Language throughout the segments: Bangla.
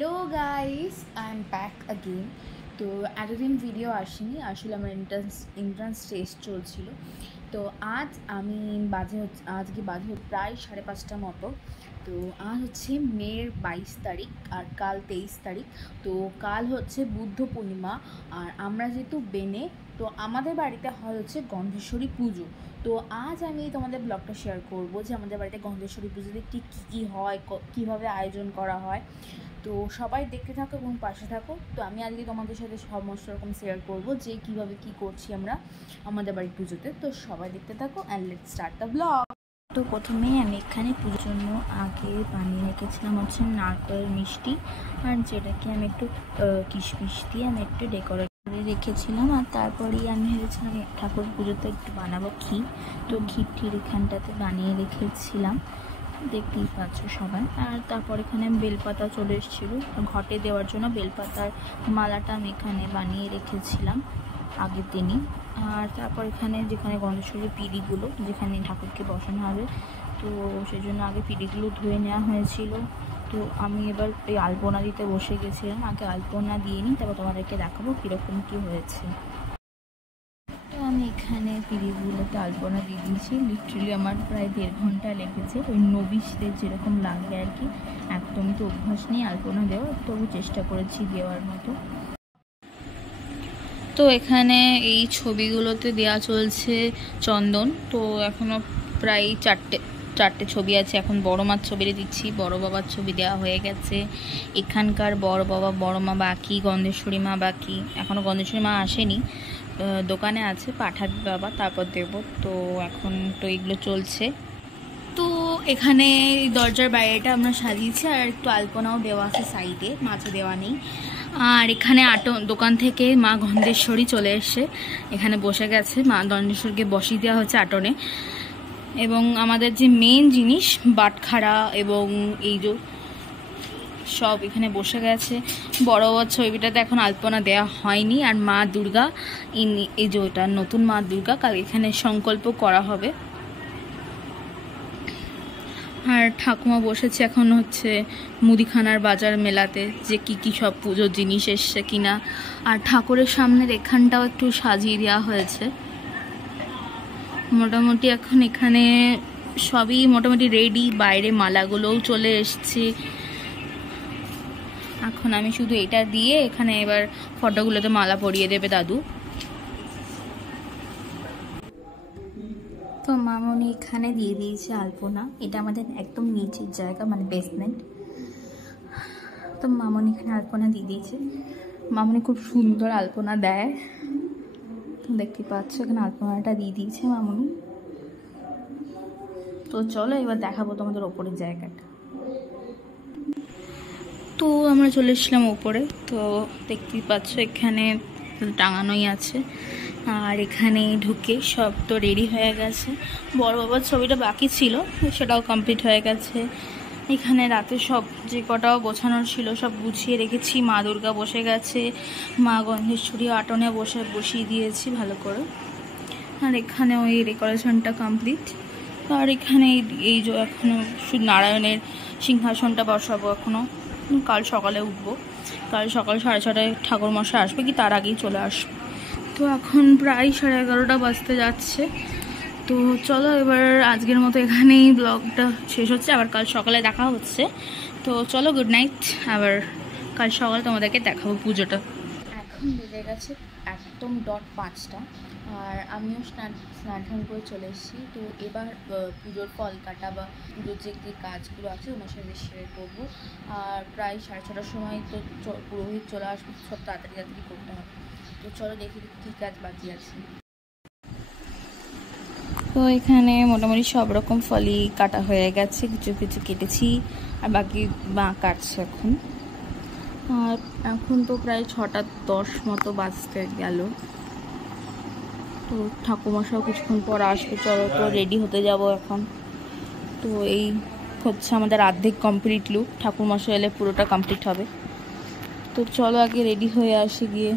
Hello guys, I am back again. তো এতদিন ভিডিও আসেনি, আসলে আমার এন্ট্রান্স টেস্ট চলছিল। তো আজকে বাজে প্রায় 5:30 মতো। তো আজ হচ্ছে মের 22 তারিখ আর কাল 23 তারিখ। তো কাল হচ্ছে বুদ্ধ পূর্ণিমা, আর আমরা যেহেতু বেনে, তো আমাদের বাড়িতে হয় হচ্ছে গন্ধেশ্বরী পুজো। তো আজ আমি তোমাদের ব্লগটা শেয়ার করব যে আমাদের বাড়িতে গন্ধেশ্বরী পুজোতে ঠিক কী হয়, কীভাবে আয়োজন করা হয়। তো সবাই দেখতে থাকো এবং পাশে থাকো। তো আমি আজকে তোমাদের সাথে সমস্ত রকম শেয়ার করব যে কীভাবে কী করছি আমরা আমাদের বাড়ির পুজোতে। তো সবাই দেখতে থাকো and let's start the blog. তো প্রথমেই আমি এখানে পুজোর জন্য আগে বানিয়ে রেখেছিলাম হচ্ছে নারকেল মিষ্টি, আর যেটাকে আমি একটু কিশমিশ দিয়ে আমি একটু ডেকোরেট করে রেখেছিলাম। আর তারপরেই আমি ভেবেছিলাম ঠাকুর পুজোতে একটু বানাবো ক্ষীর। তো ক্ষীরটির এখানটাতে বানিয়ে রেখেছিলাম, দেখতেই পাচ্ছ সবাই। আর তারপর এখানে বেলপাতা চলে এসেছিলো ঘটে দেওয়ার জন্য, বেলপাতার মালাটা আমি এখানে বানিয়ে রেখেছিলাম আগের দিনই। আর তারপর এখানে যেখানে গন্ধেশ্বরীর পিঁড়িগুলো যেখানে ঠাকুরকে বসানো হবে, তো সেই জন্য আগে পিঁড়িগুলো ধুয়ে নেওয়া হয়েছিল। তো আমি এবার এই আলপনা দিতে বসে গেছিলাম, আগে আলপনা দিয়ে নিই, তারপর তোমাদেরকে দেখাবো কীরকম কী হয়েছে। তো আমি এখানে পিঁড়িগুলোতে আলপনা দিয়ে দিয়েছি, লিটারালি আমার প্রায় 1.5 ঘন্টা লেগেছে। ওই নবিশদের যেরকম লাগে আর কি, একদমই তো অভ্যাস নেই আলপনা দেওয়ার, তবু চেষ্টা করেছি দেওয়ার মতো। তো এখানে এই ছবিগুলোতে দেওয়া চলছে চন্দন। তো এখনও প্রায় চারটে ছবি আছে। এখন বড় মার ছবিটা দিচ্ছি, বড় বাবার ছবি দেওয়া হয়ে গেছে। এখানকার বড় বাবা বড় মা বাকি, গন্ধেশ্বরী মা বাকি। এখনও গন্ধেশ্বরী মা আসেনি, দোকানে আছে, পাঠাবি বাবা, তারপর দেব। তো এখন তো এগুলো চলছে। তো এখানে দরজার বাইরেটা আমরা সাজিয়েছি, আর একটু আলপনাও দেওয়া আছে সাইডে, মাছও দেওয়া নেই। আর এখানে দোকান থেকে মা গন্ধেশ্বরী চলে এসে এখানে বসে গেছে। মা গন্ধেশ্বরীকে বসিয়ে দেওয়া হচ্ছে আটনে। এবং আমাদের যে মেন জিনিস বাটখারা এবং এই যে সব এখানে বসে গেছে। বড় বড় ছবিটাতে এখন আলপনা দেওয়া হয়নি। আর মা দুর্গা, এই যে ওটা নতুন মা দুর্গা, কাল এখানে সংকল্প করা হবে। আর ঠাকুমা বসেছে এখন হচ্ছে মুদিখানার বাজার মেলাতে, যে কি সব পুজোর জিনিস এসছে কিনা। আর ঠাকুরের সামনের এখানটাও একটু সাজিয়ে দেওয়া হয়েছে। মোটামুটি এখন এখানে সবই মোটামুটি রেডি, বাইরে মালাগুলোও চলে এসছে। এখন আমি শুধু এটা দিয়ে এখানে এবার ফটোগুলোতে মালা পরিয়ে দেবে দাদু। তো মামনি এখানে দিয়ে দিয়েছে আলপনা, এটা আমাদের একদম নিচের জায়গা, মানে বেসমেন্ট। তো মামনি এখানে আলপনা দিয়ে দিয়েছে। মামনি খুব সুন্দর আলপনা দেয়, দেখতে পাচ্ছ এখানে আলপনাটা দিয়ে দিয়েছে মামনি। তো চলো এবার দেখাবো তোমাদের ওপরের জায়গাটা। তো আমরা চলে এসেছিলাম ওপরে। তো দেখতেই পাচ্ছ এখানে টাঙানোই আছে। আর এখানে ঢুকে সব তো রেডি হয়ে গেছে। বড় বাবার ছবিটা বাকি ছিল, সেটাও কমপ্লিট হয়ে গেছে। এখানে রাতে সব যে কটাও গোছানোর ছিল সব গুছিয়ে রেখেছি। মা দুর্গা বসে গেছে, মা গন্ধেশ্বরী আটনে বসিয়ে দিয়েছি ভালো করে। আর এখানে ওই ডেকোরেশনটা কমপ্লিট। আর এখানে এই যে এখনও শুধু নারায়ণের সিংহাসনটা বসাবো, এখনও কাল সকালে উঠবো। কাল সকাল 6:30টায় ঠাকুর মশাই আসবে, কি তার আগেই চলে আসবে। তো এখন প্রায় 11:30 বাজতে যাচ্ছে। তো চলো এবার আজকের মতো এখানেই ব্লগটা শেষ হচ্ছে, আবার কাল সকালে দেখা হচ্ছে। তো চলো গুড নাইট, আবার কাল সকালে তোমাদেরকে দেখাবো পুজোটা। এখন বেজে গেছে একদম 5:00। আর আমিও স্নান করে চলে এসেছি। তো এবার পুজোর ফল কাটা বা পুজোর যে কাজগুলো আছে ওনার সাথে শেয়ার করবো। আর প্রায় 6:30টার সময় তো পুরোহিত চলে আসবে, সব তাড়াতাড়ি করতে হবে। তো চলো দেখি কী কাজ বাকি আছে। তো এখানে মোটামুটি সব রকম ফলই কাটা হয়ে গেছে, কিছু কিছু কেটেছি আর বাকি মা কাটছে এখন। আর এখন তো প্রায় 6:10 মতো বাজতে গেল। তো ঠাকুমশাও কিছুক্ষণ পর আসবে, চলো তো রেডি হতে যাব এখন। তো এই হচ্ছে আমাদের অর্ধেক কমপ্লিট লুক, ঠাকুরমশাই এলে পুরোটা কমপ্লিট হবে। তো চলো আগে রেডি হয়ে আসি গিয়ে।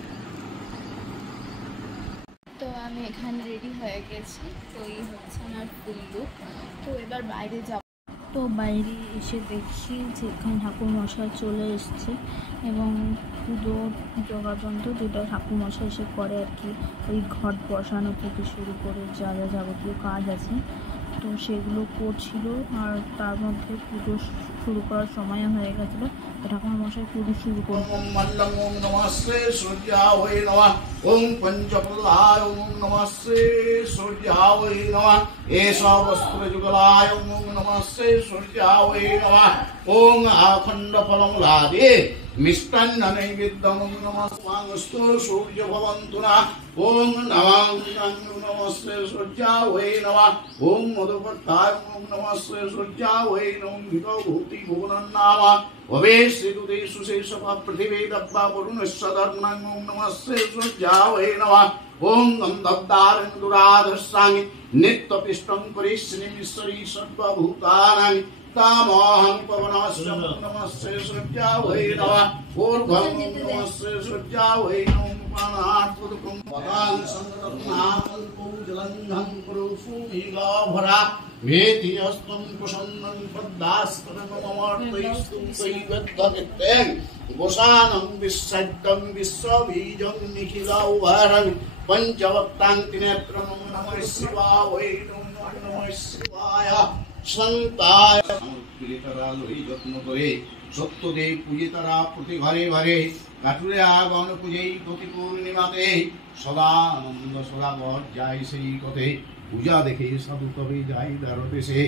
তো আমি এখানে রেডি হয়ে গেছি। তো এই হচ্ছে আমার ফুল লুক। তো এবার বাইরে যাব। তো বাইরে এসে দেখি যে এখানে ঠাকুরমশাই চলে এসছে এবং পুজো যোগাযন্ত্র যেটা ঠাকুরমশাই এসে করে আর কি, ওই ঘট বসানো থেকে শুরু করে যা যা যাবতীয় কাজ আছে তো সেগুলো করছিল। আর তার মধ্যে পুজো শুরু করার সময় হয়ে গেছিলো, ঠাকুরমশাই পুজো শুরু করল। ওম পঞ্চপ্রদায় ওম নমঃ শ্রী সূর্যায় নমঃ এষা বস্ত্রযুগলায় ওম নমঃ শ্রী সূর্যায় নমঃ ওম আখণ্ড ফলমূলাদি মিষ্টান্ন নৈবেদ্যম নমঃ স্বাংস্তু সূর্য ভবন্তু না ওম নমঃ শ্রী সূর্যায় নমঃ ওম মধুকর্তায় ওম নমঃ শ্রী সূর্যায় নমঃ বিভূতি ভুবনং নাম ভবেশ্রীদুতে সুশেষপা পৃথিবী দব্বা বরুণস্য ধর্মং ওম নমঃ শ্রী সূর্যায় নমঃ ওম গন্ধব্দারং দুরাধস্যামি নিত্যপিষ্টং পরিশ্রীমিশ্বরী সর্বভূতানাং তামহং পবনস্য নমঃ শ্রী সূর্যায় নমঃ ঊর্ধ্বং নমঃ শ্রী সূর্যায় নমঃ পানাৎপুরকং পদাং সংরত্নাং পূজলঙ্ঘং পুরুষুমিগা ভরা ভেতি অস্তং প্রসন্নং পদ্মাস্তনমর্তৈস্তু তৈবদ্ধকেতেং গোসানং বিশ্বদ্যং বিশ্ববীজং নিখিলৌভারং পঞ্চবক্তাং ত্রিনেত্রং নমঃ শিবায় নমঃ শিবায় সন্তায় সমর্পিতারা লই যত্ন করে সত্যদেব পূজিতারা প্রতি ঘরে ঘরে কাটুরে আগমন পূজেই প্রতি পূর্ণিমাতে সদা আনন্দ সদাগর যাই সেই পথে পূজা দেখে সাধু তবে যাই দ্বারদেশে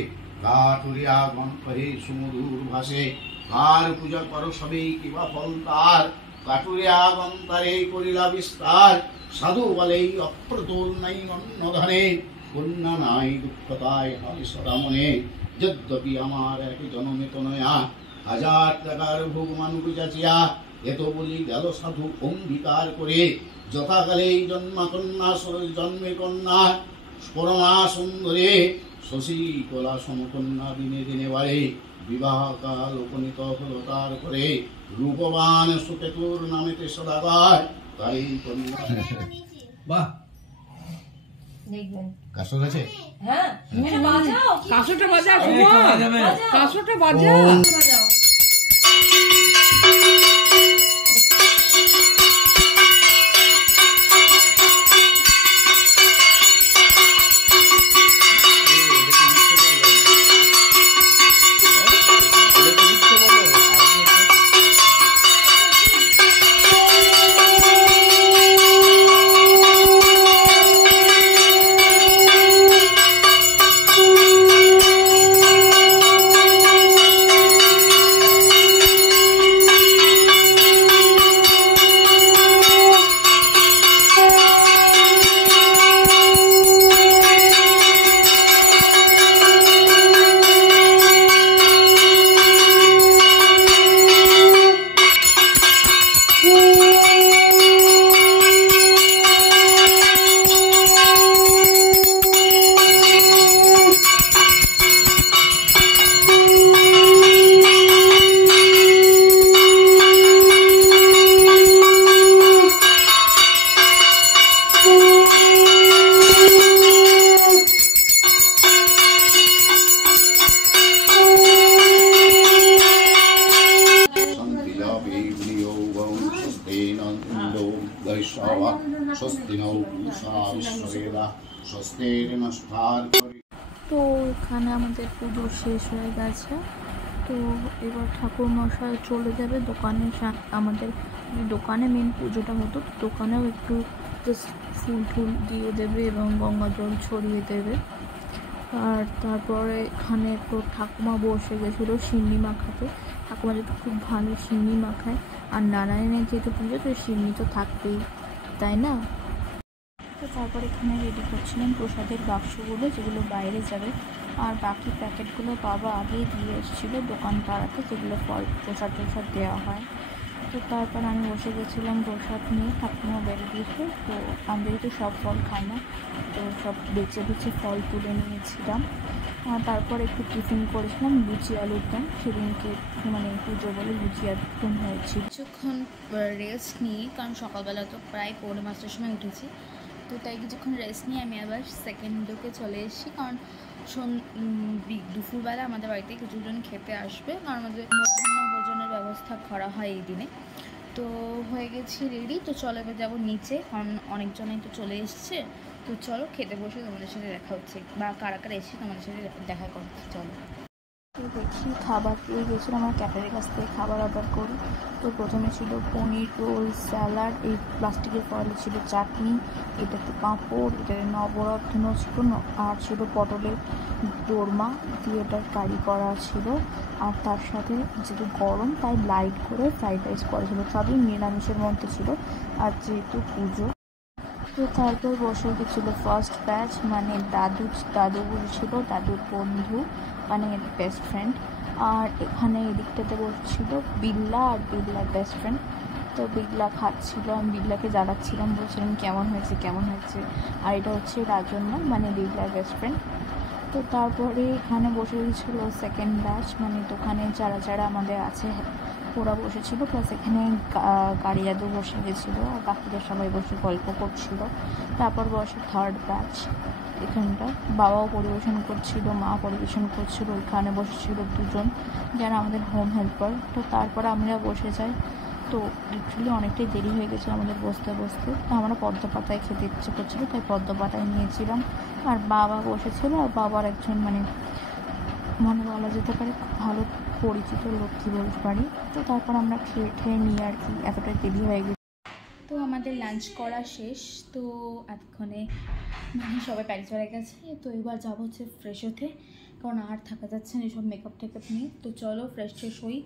কাটুরে আগমন করে সুমধুর ভাষে কার পূজা করো সবেই কিবা ফল তার কাটুরে আগম তারে করিলা বিস্তার সাধু বলেই অপ্রতুল নাই অন্নধানে কন্যা নাই দুঃখতায় হয় সদা মনে যদ্যপি আমার এক জনমে তনয়া হাজার টাকার ভোগমান বুঝাচিয়া এত বলি গেল সাধু অঙ্গীকার করে যথাকালেই জন্মা কন্যা জন্মে কন্যা পরমা সুন্দরে শশী কলা সমকন্যা দিনে দিনে বাড়ে বিবাহ কাল উপনীত হল তার করে রূপবান সুকেতুর নামেতে সদাগর তাই কন্যা বাহ কাসর আছে হ্যাঁ বাজাও কাসরটা বাজাও কাসরটা বাজাও তো এখানে আমাদের পুজো শেষ হয়ে গেছে। তো এবার ঠাকুরমশাই চলে যাবে দোকানে। আমাদের দোকানে মেন পুজোটা হতো, দোকানেও একটু জাস্ট ফুল টুল দিয়ে দেবে এবং গঙ্গা জল ছড়িয়ে দেবে। আর তারপরে এখানে একটু ঠাকুমা বসে গেছিলো সিন্নি মাখাতে। ঠাকুমা যেহেতু খুব ভালো সিন্নি মাখায়, আর নারায়ণের যেহেতু পুজো তো সিন্নি তো থাকবেই, তাই না? তো তারপর এখানে রেডি করছিলাম প্রসাদের বাক্সগুলো, যেগুলো বাইরে যাবে। আর বাকি প্যাকেটগুলো বাবা আগেই দিয়ে এসেছিলো দোকান পাড়াতে, যেগুলো ফল প্রসাদ দেওয়া হয়। তো তারপর আমি বসে গেছিলাম প্রসাদ নিয়ে, ঠাকুমা বেড়ে দিয়েছে। তো আমি যেহেতু সব ফল খাই না, তো সব বেছে বেছে ফল তুলে নিয়েছিলাম। আর তারপর একটু টিফিন করেছিলাম লুচি আলুর দম, সেদিনকে মানে পুজো বলে লুচি আলুর দম হয়েছিল। কিছুক্ষণ রেস্ট নিয়ে, কারণ সকালবেলা তো প্রায় 4:30টার সময় উঠেছি, তো তাই কিছুক্ষণ রেস্ট নিয়ে আমি আবার সেকেন্ড ডোকে চলে এসেছি। কারণ দুপুরবেলা আমাদের বাড়িতে কিছুজন খেতে আসবে, কারণ আমাদের মধ্যাহ্ন ভোজনের ব্যবস্থা করা হয় এই দিনে। তো হয়ে গেছি রেডি, তো চলো এবার যাবো নিচে, কারণ অনেকজনই তো চলে এসছে। তো চলো খেতে বসে তোমাদের সাথে দেখা হচ্ছে, বা কারা কারা এসে তোমাদের সাথে দেখা করছি। চলো তো দেখি খাবার পেয়ে গেছিলাম, আমার ক্যাফের কাছ থেকে খাবার অর্ডার করি। তো প্রথমে ছিল পনির রোল, স্যালাড, এই প্লাস্টিকের ফয়েলে ছিল চাটনি, এটাতে পাঁপড়, এটাতে নবরত্ন ছিল, আর ছিল পটলের দোরমা দিয়ে এটার কারি করা ছিল, আর তার সাথে যেহেতু গরম তাই লাইট করে ফ্রাইড রাইস করা ছিল। সবই নিরামিষের মধ্যে ছিল, আর যেহেতু পুজো। তো তারপর বসে গেছিলো ফার্স্ট ব্যাচ, মানে দাদু ছিল, দাদুর বন্ধু, মানে বেস্ট ফ্রেন্ড। আর এখানে এদিকটাতে বসছিল বিল্লা আর বিল্লার বেস্ট ফ্রেন্ড। তো বিল্লা খাচ্ছিল, আমি বিল্লাকে জ্বালাচ্ছিলাম, বলছিলাম কেমন হয়েছে। আর এটা হচ্ছে রাজন্যা, মানে বিল্লার বেস্ট ফ্রেন্ড। তো তারপরে এখানে বসে গেছিলো সেকেন্ড ব্যাচ, মানে দোকানে যারা আমাদের আছে ওরা বসেছিল, প্লাস এখানে গাড়ি দাদু বসে গেছিলো, আর বাকিদের সবাই বসে গল্প করছিল। তারপর বসে থার্ড ব্যাচ, এখানটা বাবাও পরিবেশন করছিল, মা পরিবেশন করছিল, ওইখানে বসেছিল দুজন যারা আমাদের হোম হেল্পার। তো তারপরে আমরা বসে যাই। তো লিটারালি অনেকটাই দেরি হয়ে গেছিলো আমাদের বসতে। তো আমরা পদ্ম পাতায় খেতে ইচ্ছে করছিলো, তাই পদ্ম পাতায় নিয়েছিলাম। আর বাবা বসেছিল, আর বাবার একজন মনে বলা যেতে পারে খুব ভালো পরিচিত লোক, কী বলতে পারি। তো তারপর আমরা খেয়ে নিয়ে আর কি, এতটাই দেরি হয়ে গেছে। তো আমাদের লাঞ্চ করা শেষ। তো এতক্ষণে সবাই প্যারিস হয়ে গেছে। তো এবার যাবো হচ্ছে ফ্রেশ হতে, কারণ আর থাকা যাচ্ছে না এসব মেকআপ টেকআপ নিয়ে। তো চলো ফ্রেশ হই,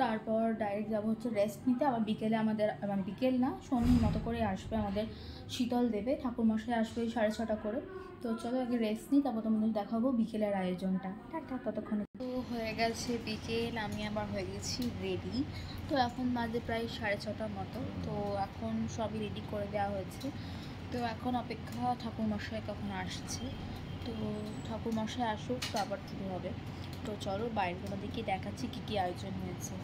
তারপর ডাইরেক্ট যাবো হচ্ছে রেস্ট নিতে। আবার বিকেলে আমাদের, মানে বিকেল না, সন্ধ্যের মতো করে আসবে আমাদের শীতল দেবে, ঠাকুরমশাই আসবে 6:30 করে। তো চলো আগে রেস্ট নিই, তারপর তোমাদের দেখাবো বিকেলের আয়োজনটা। টাটা ততক্ষণে। তো হয়ে গেছে বিকেল, আমি আবার হয়ে গেছি রেডি। তো এখন বাজে প্রায় 6:30 মতো। তো এখন সবই রেডি করে দেওয়া হয়েছে। তো এখন অপেক্ষা ঠাকুরমশাই কখন আসছে। তো ঠাকুরমশাই আসুক, তো আবার কী হবে। তো চলো বাইরে তোমাদেরকে দেখাচ্ছি কী আয়োজন হয়েছে।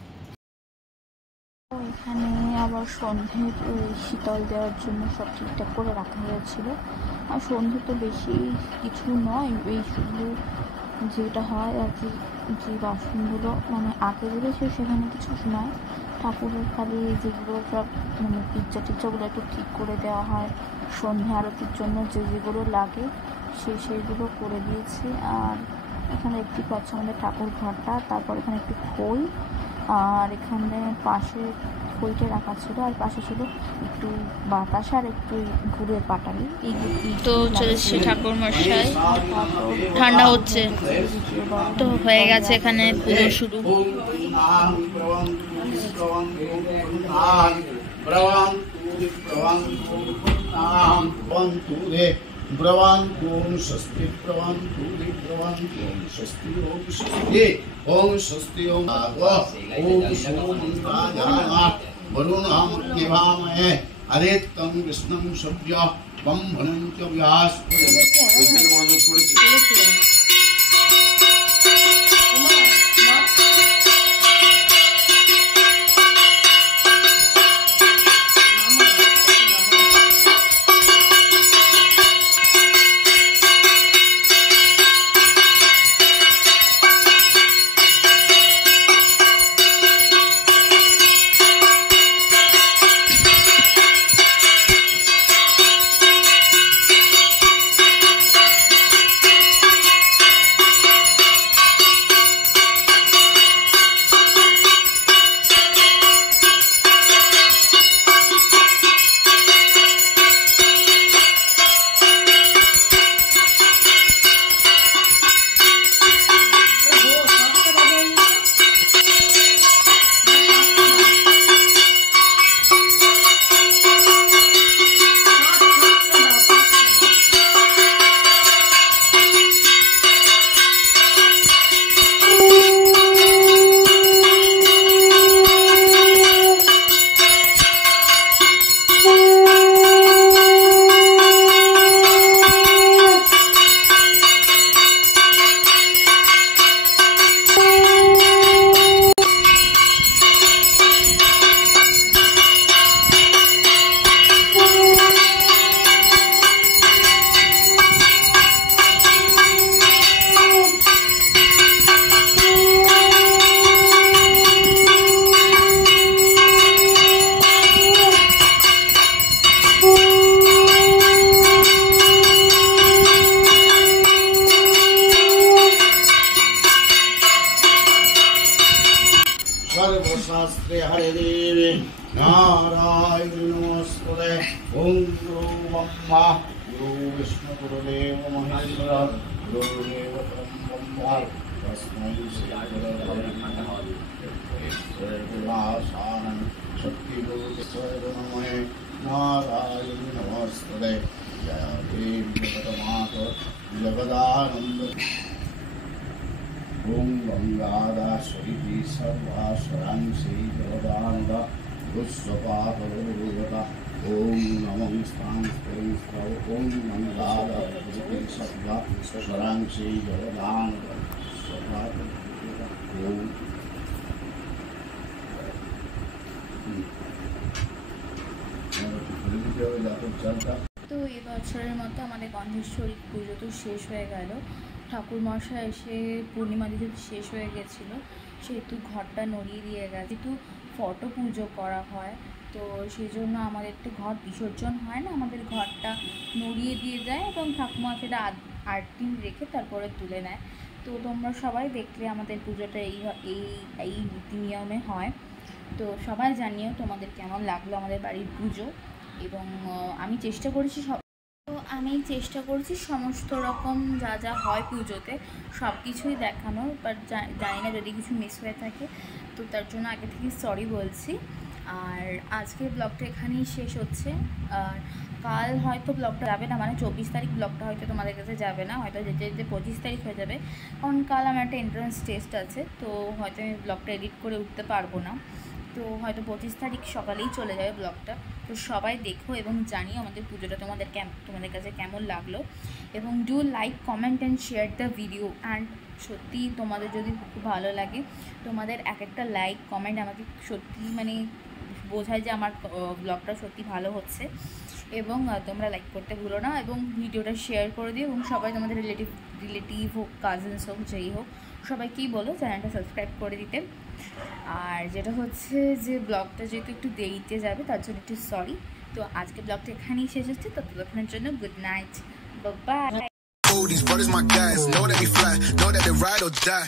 তো এখানে আবার সন্ধ্যের শীতল দেওয়ার জন্য সব ঠিকঠাক করে রাখা হয়েছিল। আর সন্ধ্যে তো বেশি কিছু নয়, এই শুধু যেটা হয় আর কি, যে বাসনগুলো মানে আগে বেরিয়েছে সেখানে কিছু নয়, ঠাকুরের খালি যেগুলো সব মানে পিজ্জাগুলো একটু ঠিক করে দেওয়া হয়। সন্ধ্যে আরতির জন্য যেগুলো লাগে সেইগুলো করে দিয়েছি। আর এখানে একটি পাচ্ছে আমাদের ঠাকুর ঘরটা, তারপর এখানে একটু খই, আর এখানে পাশে খইটা রাখা ছিল, আর পাশে ছিল একটু বাতাস আর একটু গুড়ের পাটালি। তো চলেছে ঠাকুর মশাই, ঠান্ডা হচ্ছে, তো হয়ে গেছে এখানে পুজো শুরু। ब्रवान्तु ओम स्वस्ति ब्रवान्तु ब्रवान्तु ओम स्वस्ति ओम स्वस्ति ओम स्वस्ति ओम राजाय वरुणं निभामहे अरेत्तं विष्णुं सभ्य वं भनं च व्यास। शास्त्रे हरे देवे नारायण नमस्ते ओम गुरु ब्रह्मा गुरु विष्णु गुरुदेव महेश्वर गुरुदेव ब्रह्मा तस्मै श्री गुरवे नमः शक्ति गुरु नमः नारायण नमस्ते जय देवी जगन्नाथ जगदानंद ओम गंगादा सहिति सर्वासरांसि जगदानंद दुष्पापरोगता ओम नमः स्थान ओम गंगादा सहिति सर्वासरांसि जगदानंद ओम তো এই বছরের মতো আমাদের গন্ধেশ্বরী পুজো তো শেষ হয়ে গেল। ঠাকুরমশাই এসে পূর্ণিমা দিদি শেষ হয়ে গেছিলো, সেহেতু ঘরটা নড়িয়ে দিয়ে গেছে। যেহেতু ফটো পুজো করা হয় তো সেই জন্য আমাদের তো ঘর বিসর্জন হয় না, আমাদের ঘরটা নড়িয়ে দিয়ে যায় এবং ঠাকুমা সেটা 8 দিন রেখে তারপরে তুলে নেয়। তো তোমরা সবাই দেখলে আমাদের পুজোটা এই নীতি নিয়মে হয়। তো সবাই জানিও তোমাদের কেমন লাগলো আমাদের বাড়ির পুজো। এবং আমি চেষ্টা করেছি সমস্ত রকম যা যা হয় পুজোতে সব কিছুই দেখানোর, বাট জানি না যদি কিছু মিস হয়ে থাকে তো তার জন্য আগে থেকে সরি বলছি। আর আজকের ব্লগটা এখানেই শেষ হচ্ছে। আর কাল হয়তো ব্লগটা যাবে না, মানে 24 তারিখ ব্লগটা হয়তো তোমাদের কাছে যাবে না, হয়তো যেতে 25 তারিখ হয়ে যাবে, কারণ কাল আমার একটা এন্ট্রান্স টেস্ট আছে। তো হয়তো আমি ব্লগটা এডিট করে উঠতে পারবো না, তো হয়তো 25 তারিখ সকালেই চলে যাবে ব্লগটা। তো সবাই দেখো এবং জানিও আমাদের পুজোটা তোমাদের কাছে কেমন লাগলো। এবং do like comment and share the video. And সত্যি তোমাদের যদি খুব ভালো লাগে, তোমাদের এক একটা লাইক কমেন্ট আমাকে সত্যি মানে বোঝায় যে আমার ব্লগটা সত্যি ভালো হচ্ছে। এবং তোমরা লাইক করতে ভুলো না এবং ভিডিওটা শেয়ার করে দিও। এবং সবাই তোমাদের রিলেটিভ হোক, কাজিনস হোক, যেই হোক, সবাইকেই বলো চ্যানেলটা সাবস্ক্রাইব করে দিতে। আর যেটা হচ্ছে যে ব্লগটা যেহেতু একটু দেরিতে যাবে তার জন্য একটু সরি। তো আজকে ব্লগটা এখানেই শেষ হচ্ছে। ততক্ষণের জন্য good night, bye. These brothers my guys, know that we fly, know that they ride or die.